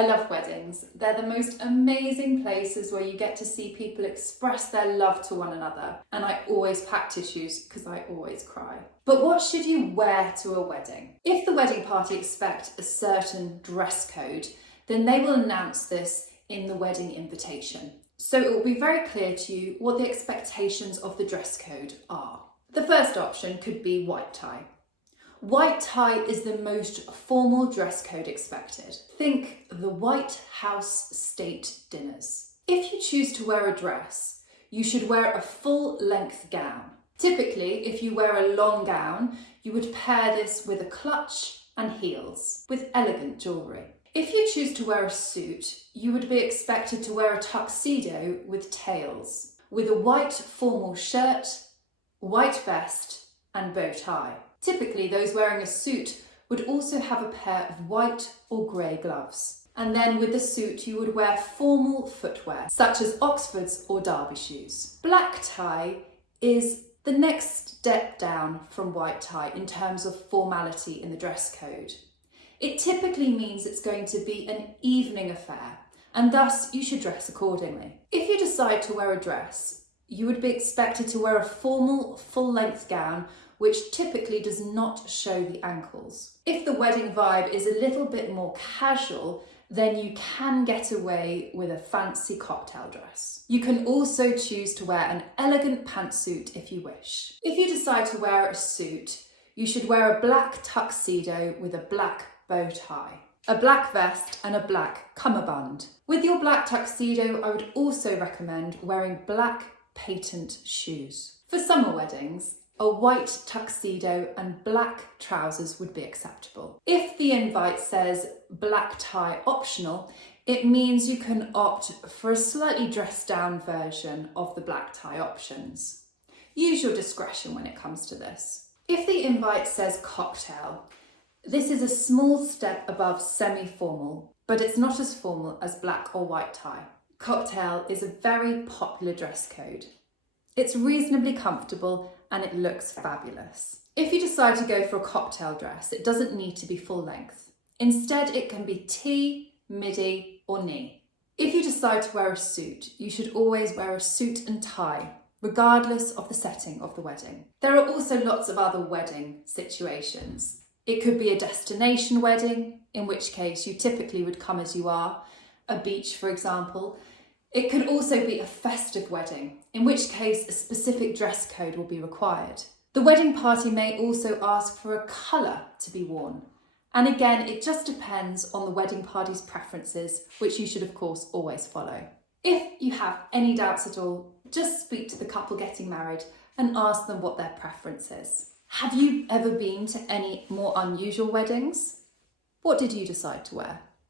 I love weddings. They're the most amazing places where you get to see people express their love to one another. And I always pack tissues because I always cry. But what should you wear to a wedding? If the wedding party expect a certain dress code, then they will announce this in the wedding invitation. So it will be very clear to you what the expectations of the dress code are. The first option could be white tie. White tie is the most formal dress code expected. Think the White House state dinners. If you choose to wear a dress, you should wear a full-length gown. Typically, if you wear a long gown, you would pair this with a clutch and heels with elegant jewellery. If you choose to wear a suit, you would be expected to wear a tuxedo with tails, with a white formal shirt, white vest and bow tie. Typically, those wearing a suit would also have a pair of white or grey gloves. And then with the suit, you would wear formal footwear, such as Oxfords or Derby shoes. Black tie is the next step down from white tie in terms of formality in the dress code. It typically means it's going to be an evening affair, and thus you should dress accordingly. If you decide to wear a dress, you would be expected to wear a formal full-length gown which typically does not show the ankles. If the wedding vibe is a little bit more casual, then you can get away with a fancy cocktail dress. You can also choose to wear an elegant pantsuit if you wish. If you decide to wear a suit, you should wear a black tuxedo with a black bow tie, a black vest and a black cummerbund. With your black tuxedo, I would also recommend wearing black patent shoes. For summer weddings, a white tuxedo and black trousers would be acceptable. If the invite says black tie optional, it means you can opt for a slightly dressed down version of the black tie options. Use your discretion when it comes to this. If the invite says cocktail, this is a small step above semi-formal, but it's not as formal as black or white tie. Cocktail is a very popular dress code. It's reasonably comfortable and it looks fabulous. If you decide to go for a cocktail dress, it doesn't need to be full length. Instead, it can be tee, midi or knee. If you decide to wear a suit, you should always wear a suit and tie, regardless of the setting of the wedding. There are also lots of other wedding situations. It could be a destination wedding, in which case you typically would come as you are, a beach for example. It could also be a festive wedding, in which case a specific dress code will be required. The wedding party may also ask for a colour to be worn. And again, it just depends on the wedding party's preferences, which you should of course always follow. If you have any doubts at all, just speak to the couple getting married and ask them what their preference is. Have you ever been to any more unusual weddings? What did you decide to wear?